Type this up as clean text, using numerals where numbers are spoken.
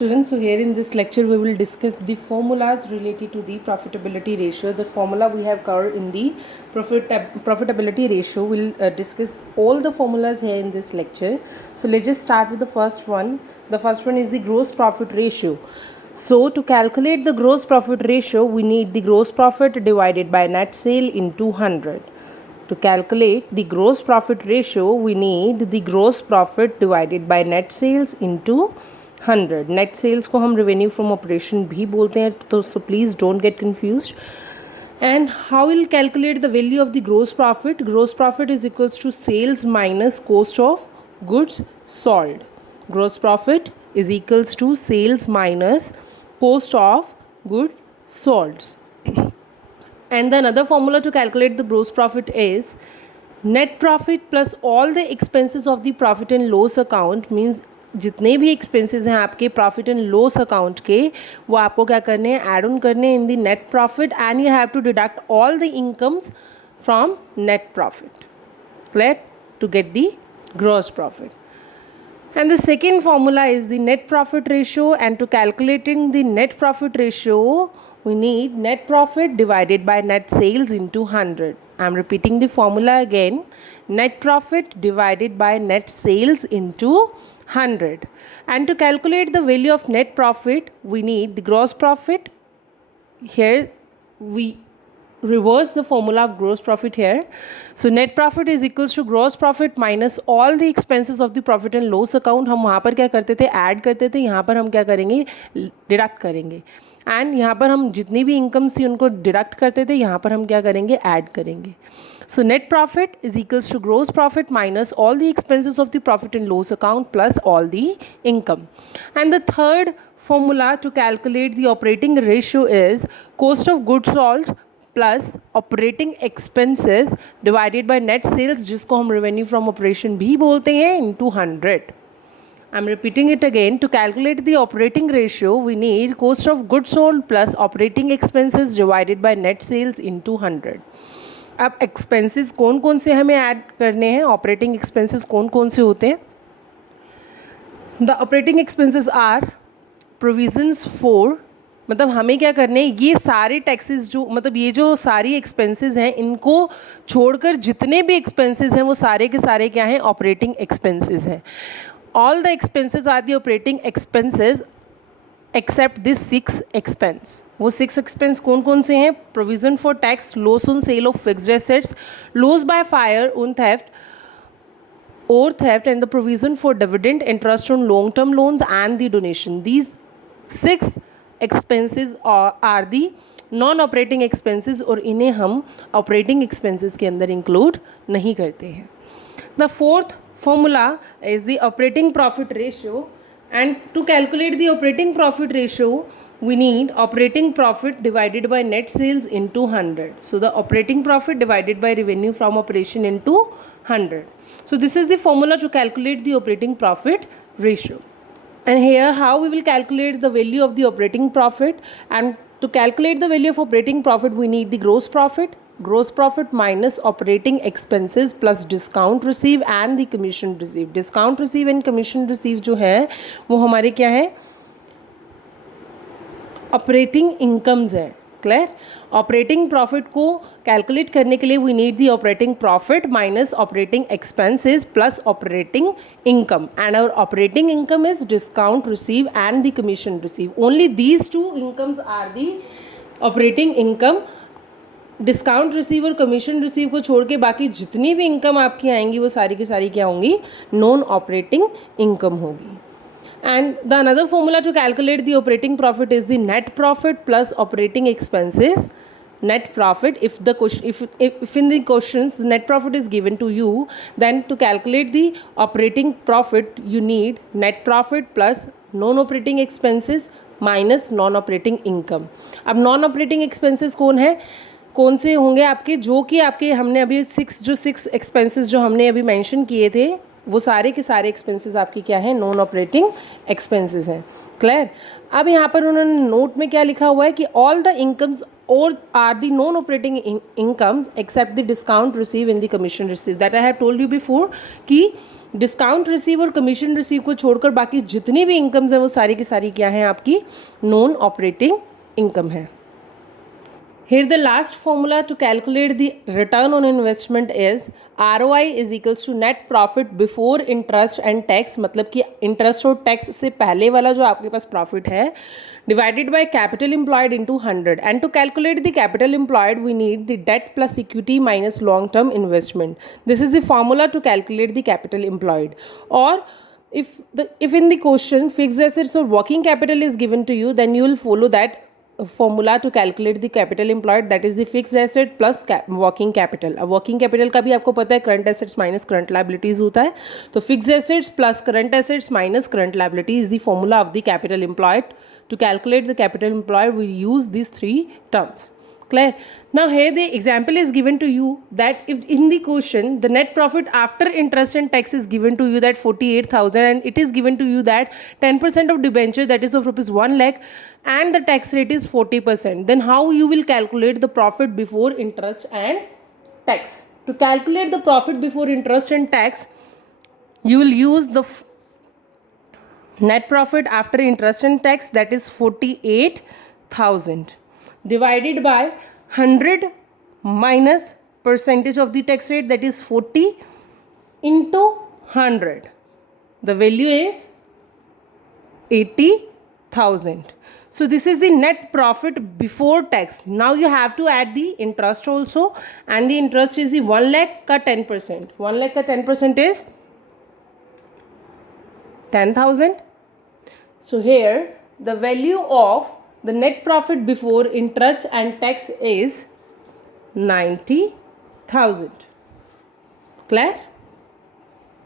Students, so here in this lecture we will discuss the formulas related to the profitability ratio. The formula we have covered in the profitability ratio. We'll discuss all the formulas here in this lecture. So let's just start with the first one. The first one is the gross profit ratio. So to calculate the gross profit ratio, we need the gross profit divided by net sale into 100. To calculate the gross profit ratio, we need the gross profit divided by net sales into 100. Net sales को हम revenue from operation भी बोलते हैं, तो so please don't get confused. And how we'll calculate the value of the gross profit? Gross profit is equals to sales minus cost of goods sold. Gross profit is equals to sales minus cost of goods sold. And the another formula to calculate the gross profit is net profit plus all the expenses of the profit and loss account. Means जितने भी expenses हैं आपके profit and loss account के, वो आपको क्या करने हैं, ऐड ऑन करने in the net profit, and you have to deduct all the incomes from net profit, clear, to get the gross profit. And the second formula is the net profit ratio, and to calculating the net profit ratio, we need net profit divided by net sales into 100. I'm repeating the formula again. Net profit divided by net sales into 100. And to calculate the value of net profit, we need the gross profit. Here we reverse the formula of gross profit here. So net profit is equals to gross profit minus all the expenses of the profit and loss account. हम वहाँ पर क्या करते थे, add करते थे, यहाँ पर हम क्या करेंगे, डिडक्ट करेंगे. एंड यहाँ पर हम जितनी भी इनकम्स थी उनको डिडक्ट करते थे, यहाँ पर हम क्या करेंगे, ऐड करेंगे. So net profit is equals to gross profit minus all the expenses of the profit and loss account plus all the income. And the third formula to calculate the operating ratio is cost of goods sold plus operating expenses divided by net sales, जिसको हम revenue from operation भी बोलते हैं, into 100. I am repeating it again. To calculate the operating ratio, we need cost of goods sold plus operating expenses divided by net sales into 100. अब expenses कौन कौन से हमें ऐड करने हैं, ऑपरेटिंग एक्सपेंसेस कौन कौन से होते हैं? The operating expenses are provisions for, मतलब हमें क्या करने हैं, ये सारे टैक्सेस जो, मतलब ये जो सारी एक्सपेंसेस हैं, इनको छोड़कर जितने भी एक्सपेंसेस हैं वो सारे के सारे क्या हैं, ऑपरेटिंग एक्सपेंसेस हैं. All the expenses are the operating expenses except this 6 expense. वो 6 एक्सपेंस कौन कौन से हैं? Provision for tax, loss on sale of fixed assets, loss by fire on theft or theft, and the provision for dividend, interest on long term loans and the donation. These 6 expenses are the non operating expenses, और इन्हें हम operating expenses के अंदर include नहीं करते हैं. The fourth formula is the operating profit ratio, and to calculate the operating profit ratio we need operating profit divided by net sales into 100. So the operating profit divided by revenue from operation into 100. So this is the formula to calculate the operating profit ratio. And here how we will calculate the value of the operating profit. And to calculate the value of operating profit, we need the gross profit. Gross profit minus operating expenses plus discount receive and the commission receive. Discount receive and commission receive जो है वो हमारे क्या है, operating incomes है. Clear? Operating profit को calculate करने के लिए we need the operating profit minus operating expenses plus operating income, and our operating income is discount receive and the commission receive. Only these 2 incomes are the operating income. Discount receive और commission receive को छोड़ के बाकी जितनी भी income आपकी आएंगी वो सारी की सारी क्या होंगी, नॉन ऑपरेटिंग इनकम होगी. And the another formula to calculate the operating profit is the net profit plus operating expenses. Net profit, if the question, if in the questions the net profit is given to you, then to calculate the operating profit you need net profit plus non-operating expenses minus non-operating income. अब non-operating expenses कौन है, कौन से होंगे आपके, जो कि आपके हमने अभी 6 एक्सपेंसेस जो हमने अभी मेंशन किए थे, वो सारे के सारे एक्सपेंसेस आपकी क्या है, नॉन ऑपरेटिंग एक्सपेंसेस हैं. क्लियर? अब यहाँ पर उन्होंने नोट में क्या लिखा हुआ है कि ऑल द इनकम्स और are the non operating incomes except the discount receive in the commission receive. That I have told you before कि डिस्काउंट रिसीव और कमीशन रिसीव को छोड़कर बाकी जितनी भी इनकम्स हैं वो सारी की सारी क्या हैं आपकी नॉन ऑपरेटिंग इनकम है. Here the last formula to calculate the return on investment is ROI is equals to net profit before interest and tax. मतलब कि इंटरेस्ट और टैक्स से पहले वाला जो आपके पास प्रॉफिट है divided by capital employed into 100. And to calculate the capital employed we need the debt plus equity minus long term investment. This is the formula to calculate the capital employed. Or if in the question fixed assets or working capital is given to you, then you will follow that formula to calculate the capital employed, that is the fixed asset plus working capital. अब working capital का भी आपको पता है current assets minus current liabilities होता है, तो fixed assets plus current assets minus current liability is the formula of the capital employed. To calculate the capital employed we use these three terms. Clear? Now here the example is given to you that if in the question the net profit after interest and tax is given to you that 48,000 and it is given to you that 10% of debenture that is of rupees 1 lakh and the tax rate is 40%, then how you will calculate the profit before interest and tax? To calculate the profit before interest and tax you will use the net profit after interest and tax, that is 48,000 divided by 100 minus percentage of the tax rate, that is 40 into 100. The value is 80,000. So this is the net profit before tax. Now you have to add the interest also, and the interest is the 1 lakh ka 10%. 1 lakh ka 10% is 10,000. So here the value of the net profit before interest and tax is 90,000. Clear?